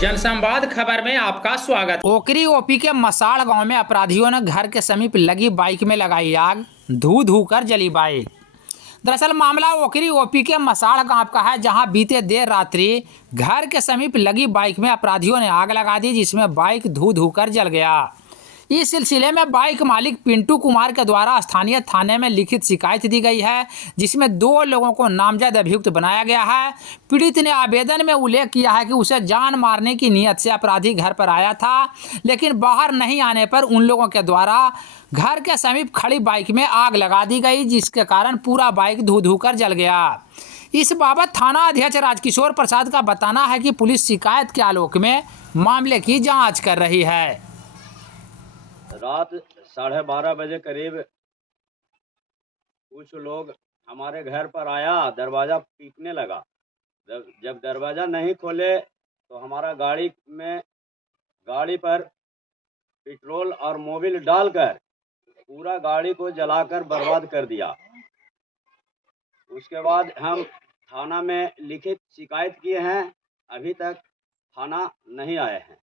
जनसंवाद खबर में आपका स्वागत। ओकरी ओपी के मसाड़ गांव में अपराधियों ने घर के समीप लगी बाइक में लगाई आग, धू धू कर जली बाइक। दरअसल मामला ओकरी ओपी के मसाड़ गांव का है, जहां बीते देर रात्रि घर के समीप लगी बाइक में अपराधियों ने आग लगा दी, जिसमें बाइक धू धू कर जल गया। इस सिलसिले में बाइक मालिक पिंटू कुमार के द्वारा स्थानीय थाने में लिखित शिकायत दी गई है, जिसमें 2 लोगों को नामजद अभियुक्त बनाया गया है। पीड़ित ने आवेदन में उल्लेख किया है कि उसे जान मारने की नीयत से अपराधी घर पर आया था, लेकिन बाहर नहीं आने पर उन लोगों के द्वारा घर के समीप खड़ी बाइक में आग लगा दी गई, जिसके कारण पूरा बाइक धू धू कर जल गया। इस बाबत थाना अध्यक्ष राजकिशोर प्रसाद का बताना है कि पुलिस शिकायत के आलोक में मामले की जाँच कर रही है। रात 12:30 बजे करीब कुछ लोग हमारे घर पर आया, दरवाज़ा पीटने लगा। जब दरवाज़ा नहीं खोले तो हमारा गाड़ी पर पेट्रोल और मोबिल डालकर पूरा गाड़ी को जलाकर बर्बाद कर दिया। उसके बाद हम थाना में लिखित शिकायत किए हैं, अभी तक थाना नहीं आए हैं।